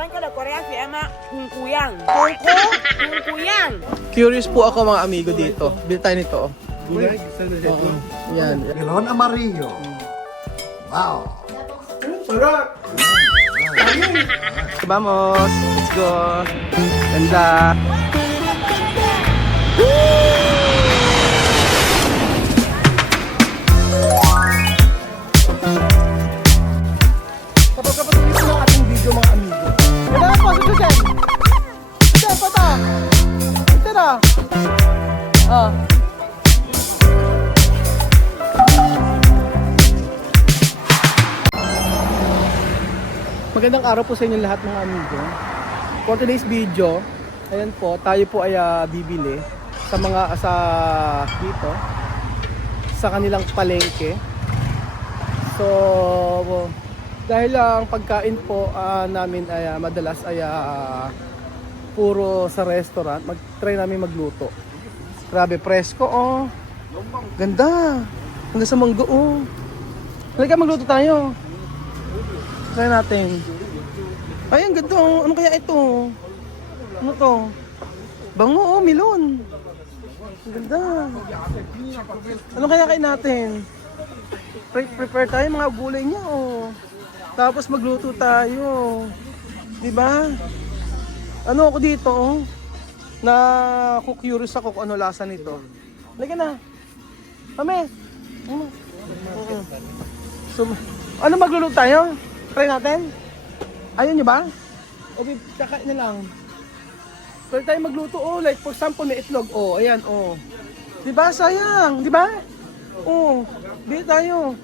blanca de Corea se llama Kungkuyang. Kungkuyang. Curious po ako mga amigo dito. Bili tayo nito. Oh. Oo. Yan. Melon amarillo. Wow. Vamos. Let's go. Ganda. Kapag ulit ng ating video mga amigo. Ganda na po, sususin. Ito, pata. Ito na. Ah. Magandang araw po sa inyo lahat mga amigo. For today's video, ayan po, tayo po ay bibili sa mga dito sa kanilang palengke. So, dahil ang pagkain po namin ay madalas ay puro sa restaurant, mag-try namin magluto. Grabe, presko oh. Ganda. Ganda sa manggo oh. Halika magluto tayo. Try natin. Ay, ang ganda oh. Ano kaya ito? Ano to? Bango oh, melon. Ang ganda. Ano kaya kain natin? Prepare tayo mga gulay niya oh. Tapos magluto tayo. 'Di ba? Ano ako dito oh? Na curious ako kung ano lasa nito. Halika na. Mami. So, ano magluluto tayo? Try natin? Ayaw nyo ba? O kakain na lang. Pwede tayo magluto oh, like for example may itlog oh, ayan oh. 'Di ba sayang, 'di ba? Oh, bili tayo.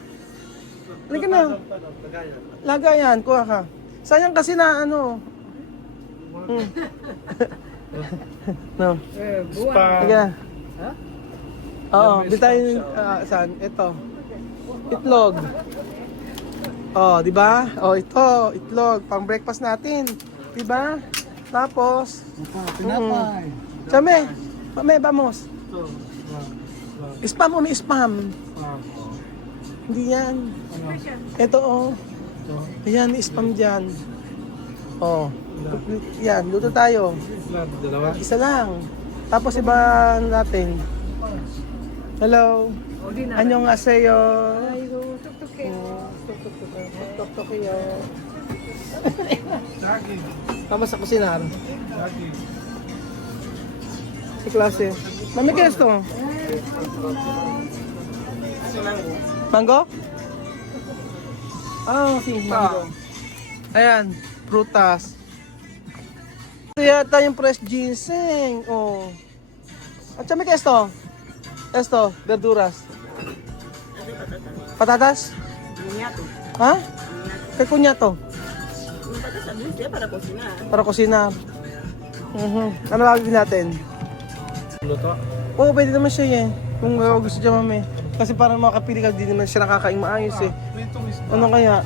Halika na. Lagayan, kuha ka. Sayang kasi na ano. No. Halika. Ha? Oo, bili tayo saan? Ito. Itlog. Oh, 'di ba? Oh, ito, itlog pang breakfast natin. 'Di ba? Tapos Tinapay. Chame, mame, vamos. Spam o may spam? Hindi yan. Ito oh. Ayan, may spam dyan. Oh. Yan, luto tayo. Isa lang. Tapos iba natin. Hello. Annyeonghaseyo. Tuk-tuk-tukiyo. Tama sa kusinar. Si klase. Mami, kaya ito? Mango? Ah, si mango. Ayan, prutas. Ito yata yung fresh ginseng. Oh. At saan may kaya ito? Esto, verduras. Patatas? Niñato. Ha? Kaya kunya to? Yung patatas dulce para cocinar. Para kusinar. Ano lagi natin? Luto. Oo, pwede naman siya eh. Kung gusto niya mami. Kasi parang makapili ka, di naman siya nakakain maayos eh. Ano kaya?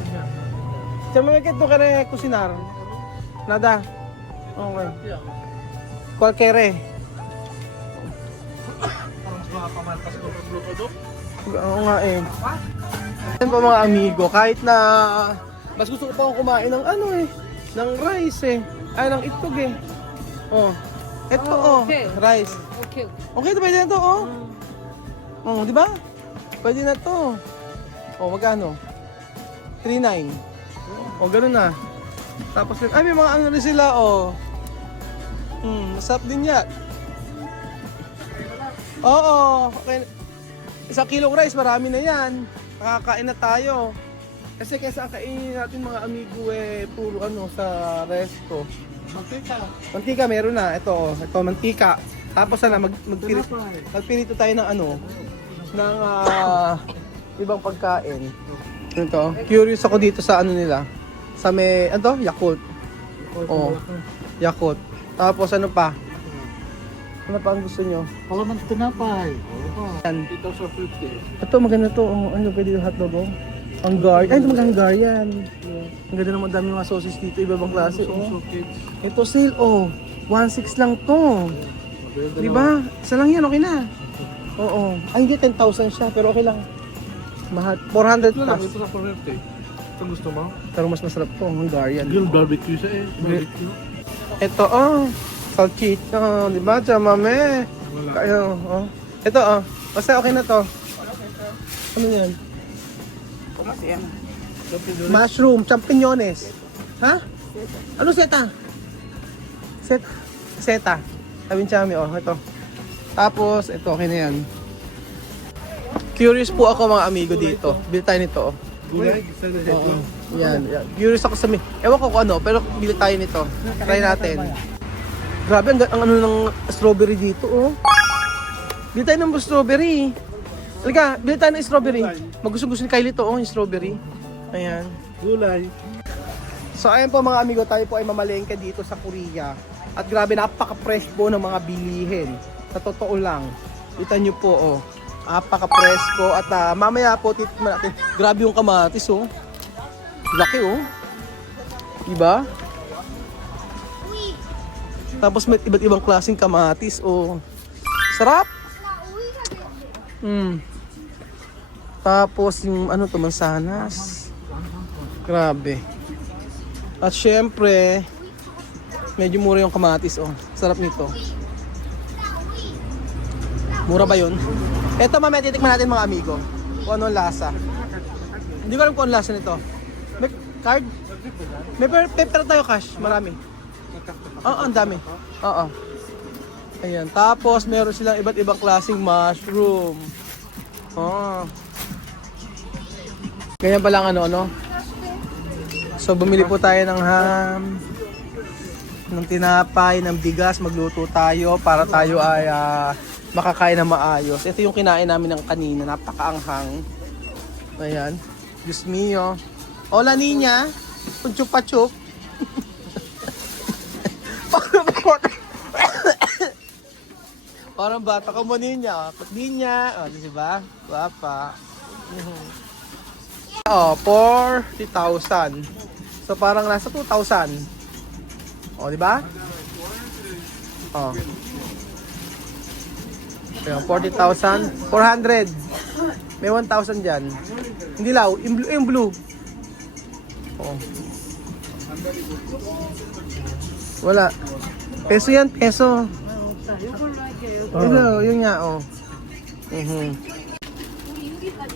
Siya may kito kare kusinar. Nada. Okay. Kwalkere. Oo nga eh. Yan po mga amigo, kahit na mas gusto ko pa akong kumain ng ano eh, ng rice eh. Ay, ng itlog eh. Oh. Ito oh, okay. Rice. Okay. Okay, pwede na to oh. Oh, di ba? Pwede na to. Oh, magkano? 3.9. Oh, ganoon na. Tapos ay may mga ano rin sila oh. Masarap din yan. Oo, okay. 1 kilong rice, marami na yan. Nakakain na tayo. Kasi kaysa kainin natin mga amigo eh, puro ano sa resto. Mantika meron na. Ito mantika. Tapos sana magpirito tayo ng ano, ng ibang pagkain. Ito, curious ako dito sa ano nila. Sa may, ano, Yakult. Oh, Yakult. Tapos ano pa? Ano pa ang gusto nyo? Palaman tinapay. Yan. 2,050. Ito maganda to. Oh, ano pwede yung hotdog oh. Hanggar. Ay, ito mag-hanggar yan. Ang ganda naman, dami mga sauces dito. Iba-ibang klase oh. Ito sale oh. 1.6 lang to. Di ba? Isa lang yan, okay na. Oo. Ay, hindi 10,000 siya, pero okay lang. Mahal. 400 Ito lang, plus. ito lang 450. Ito gusto mo? Pero mas masarap to, Hungarian. Yung barbecue siya eh. Barbecue. Ito, salchicha, di ba, chamame? Wala. Kayo, Ito, basta okay na to. Ano yan? ¿Cómo se llama? Mushroom, champiñones. Ha? Ano seta? Seta. Sabi ni Chami, ito. Tapos, ito, okay na yan. Curious po ako mga amigo dito. Bili tayo nito, Gulay, isa na dyan. Oo. Yan. Curious ako sa ewan ko kung ano, pero bili tayo nito. Try natin. Grabe, ang ano ng strawberry dito, Bili tayo ng strawberry. Halika, bili tayo ng strawberry. Magusto-gusto ni Kylie to, yung strawberry. Ayan. Gulay. So ayan po mga amigo, tayo po ay mamalengke dito sa Korea. At grabe, napaka-fresh po ng mga bilihin. Sa totoo lang. Kita nyo po, napaka-fresh po. At mamaya po, titikman natin. Grabe yung kamatis, Laki, Diba? Tapos may iba't ibang klaseng kamatis, Sarap! Tapos yung mansanas. Grabe. At syempre, medyo mura yung kamatis, Sarap nito. Mura ba yun? Eto mamaya titikman natin mga amigo. Kung anong lasa. Hindi ko alam kung anong lasa nito. May card? May paper tayo cash. Marami. Oo, ang dami. Oo. Ayan. Tapos meron silang iba't ibang klaseng mushroom. Ganyan pa lang ano. So bumili po tayo ng ham, ng tinapay, ng bigas, magluto tayo para tayo ay makakain na maayos. Ito yung kinain namin ng kanina, napakaanghang. Ayan, Diyos mio. Hola niña, chupa-chup. Parang bata ka mo niña. Niña, diba? Guwapa. 40,000. So parang nasa 2,000. Di ba? Ayan, 40,000. 400. May 1,000 dyan. Hindi law, yung blue. Wala. Peso yan, peso. Yun nga,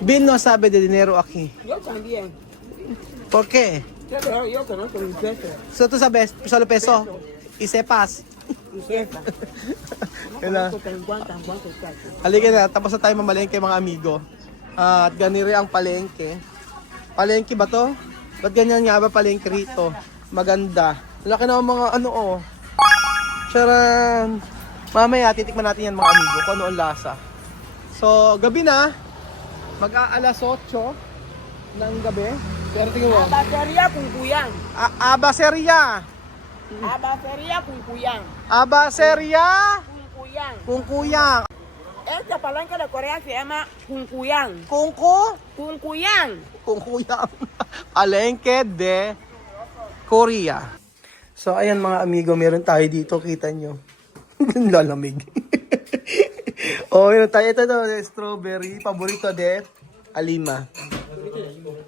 Bin no sabe de dinero aquí. Yo también. ¿Por qué? Yo conozco mi peso. So tú sabes solo peso y sepas. Y jefa. Kailan? Cuánto está. Halika na, tapos na tayo mamalengke mga amigo. At ganire ang palengke. Palengke ba to? Ba't ganyan nga ba palengke rito? Maganda. Laki na mga Charan! Mamaya titikman natin yan mga amigo kung ano ang lasa. So, gabi na. Mag-aalas 8 ng gabi. Pero tingin mo. Abaseria kung kuyang. Abaseria! Abaseria kung kuyang. Abaseria! Kung kuyang. Kung kuyang. Esta palanca de Corea se llama kung kuyang. Kungko? Kung kuyang. Kung kuyang. Palengke de Korea. So ayan mga amigo, meron tayo dito, kita nyo. Lalamig. Meron tayo. Ito strawberry. Paborito de Alima.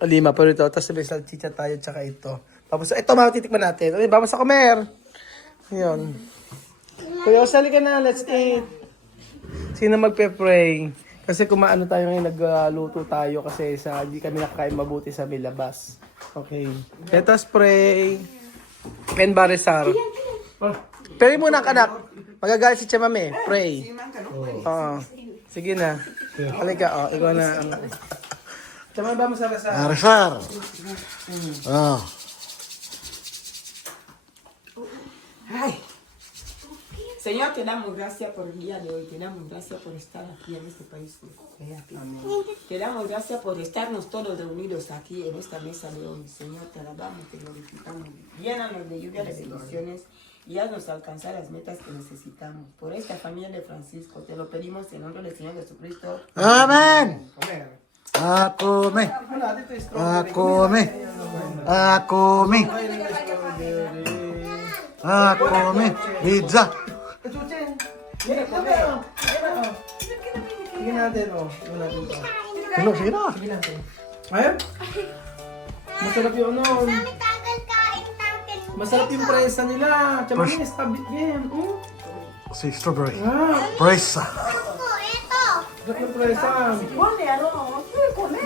Alima, paborito. Tapos may salchicha tayo, tsaka ito. Tapos ito matitikman natin. Okay, vamos a comer. Ayun. Kuya, usali ka na. Let's eat. Sino magpe-pray? Kasi kumaano tayo ngayon, nagluto tayo kasi hindi kami nakakain mabuti sa may labas. Okay. Let us pray. Pen Barisar. Pray muna anak. Magagalit si Chamame. Pray. Sige na. Halika, ikaw na. Chamame ba masarap sa... Arsar. Ay. Señor, te damos gracias por el día de hoy. Te damos gracias por estar aquí en este país. Te damos gracias por estarnos todos reunidos aquí en esta mesa de hoy. Señor, te alabamos, te glorificamos. Llénanos de lluvia de bendiciones y haznos alcanzar las metas que necesitamos. Por esta familia de Francisco, te lo pedimos en nombre del Señor Jesucristo. Amen. Akome. Akome. Akome. Akome. Pizza. Sige natin, Sige natin to. Sige na. Sige natin. Ayun? Masarap yung ano. Kami tagal kain natin. Masarap yung presa nila. Tsaka may estabit din. Si strawberry. Ah, Presa. Ako, ito. sarap yung presa. Pone, ano? Pone.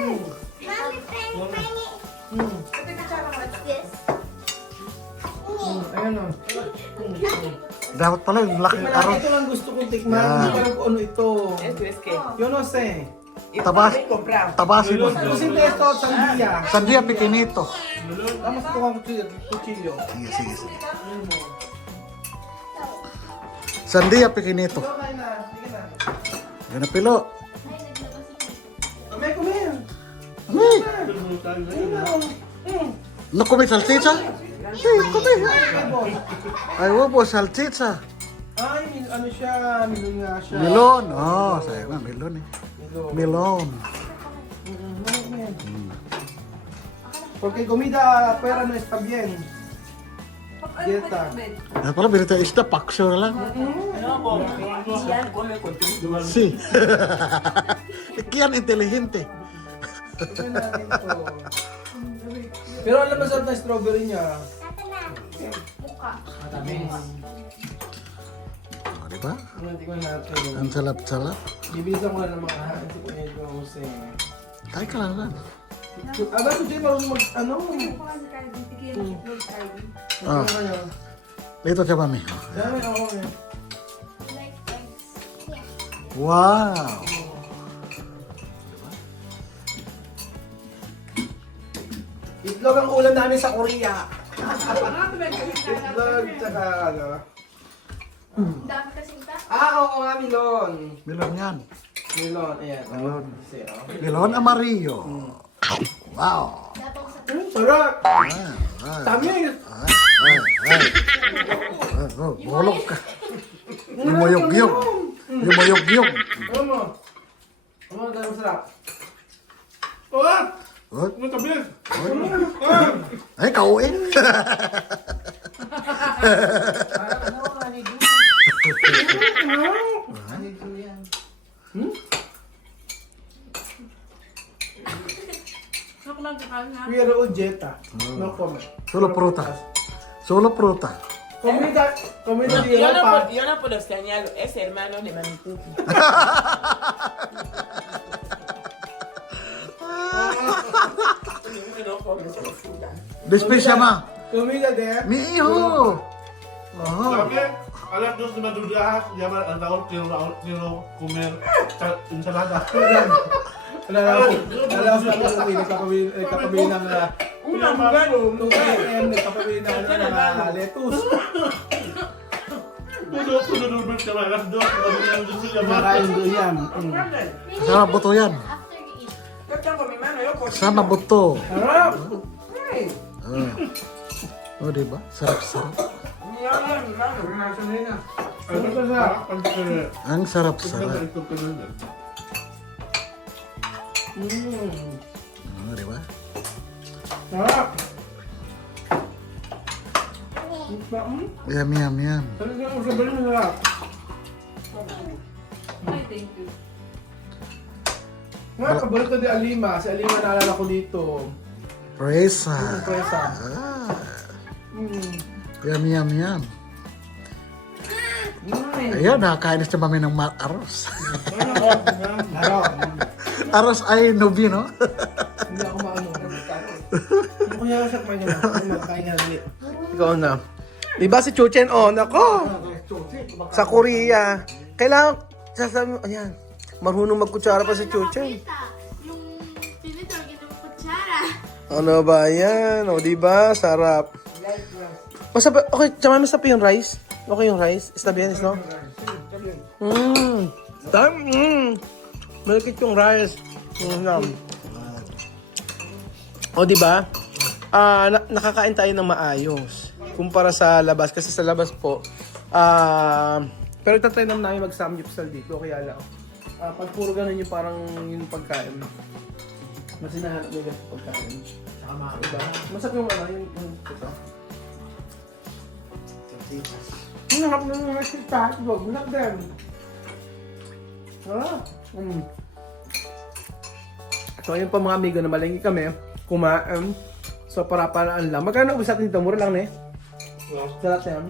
Mami, pengi. What's this? Ayan o. Dapat pala yung laking Tikman natin. aros. Ito lang gusto kong tikman. Yan. Hindi ko alam kung ano ito. Esto es que. Yo no sé. Tabas. Comprado. Tabasin mo. Yung simple ito, sandía. Sandia pequeñito. Tapos ito kang kutsilyo. Sige, sige, sige. Sandia pequeñito. Ito kain na. Sige na. Yan na pilo. Kumain, kumain. Ay, Ayun na. no come salchicha? Sí, come. Ay, hubo salchicha. Ay, ano siya, milon nga siya. Melon. Oh, sayang na, melon eh. Milon. Melon. Porque comida fuera no está bien. Dieta. Dapat pala binita isda, paksyo na lang. No, como. Ya come contigo. Si. Ikian inteligente. Ito natin ito. Pero alam mo sa strawberry niya. Ito na. Mukha. Matamis. Oh, di ba? Tingnan natin. Ang salap-salap. Bibilisan ko lang ng mga hahan si Kuya Jose. Kaya ka lang lang. Aba, si Jay marunong mag, ano? Ah, Ano kaya? dito siya mami. Dami ako eh. Like eggs. Yeah. Wow. Itlog ang ulam namin sa Korea. Itlog, tsaka ano. Dami kasing ta. Oo nga, milon. Melon yan. Milon, ayan. Melon. Kasi, oh. Melon amarillo. Wow. Dapat sa Sarap! Ay, Tamis! ay, ay. Oh, bolok ka. Yumoyog-yog. Yumoyog-yog. Ano mo? Ano mo, dahil masarap? Oh! Oh, Matamis! ay, kauin. Kuya Raul Jetta. No comment. Solo fruta. Solo fruta. Comida di Europa. Yo no puedo extrañarlo. Es hermano de Mami Cookie. No come solo fruta. Despecia ma. Comida de... Mi hijo. Oh. Sabi, alas 2 de madrugada, llaman al Raúl, quiero comer ensalada. Alala ko nagkapabili ng nung AM, nagkapabili ng lettuce. Puno Robert ka alas 2, madrugada doon siya llaman. Nakain doon yan. Kasama buto yan. after you eat. Yo tengo mi mano, yo cocino. Kasama buto. Harap! Oh, diba? Sarap-sarap. Yo no, mi mano. Ano ba sa? Ang sarap-sarap. Oh, diba? Harap! Yum, yum, yum. Ano nga ang sabihin mo harap? Nga, paborito di Alima. Si Alima naalala ko dito. Presa. Presa. Ah. Yum, yum, yum. Ayan, nakakain na si mami ng aros. Harap. Aros ay nubi, no? Hindi ako maano. Ano kaya ako sa kanya? Makain nga ulit. Ikaw na. Diba si Chuchen? Oh, nako! Sa Korea. Kailangan, sasabi mo, ayan. Marunong magkutsara pa si Chuchen. Yung tinitor, ginang kutsara. Ano ba yan? O, diba? Sarap. Masarap. Okay, tsaka masarap yung rice. Okay yung rice. Está bien, no? Malakit yung rice. O, diba? Nakakain tayo ng maayos. Kumpara sa labas. Kasi sa labas po, pero itatry naman namin mag-samgyupsal dito. Kaya lang, pag puro ganun yung parang yung pagkain, mas hinahanap nila sa pagkain. Diba? Masarap yung ano, yung ito. Ang harap na yung rice with hotdog. Malak din. So, ayun pa mga amigo na malengke kami. Kumain. So, para-paraan lang. Magkano ubus natin dito? Mura lang, ne? Well, Sa lahat na yan.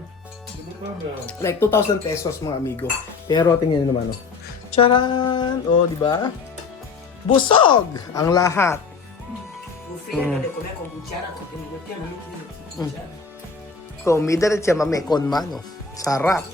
hindi ko alam. Like 2,000 pesos, mga amigo. Pero, tingnan nyo naman, oh. Charan! Oh, di ba? Busog! Ang lahat. Ufíjate de comer con cuchara porque mi tía no tiene cuchara. Comida de chamame con mano. Sarap.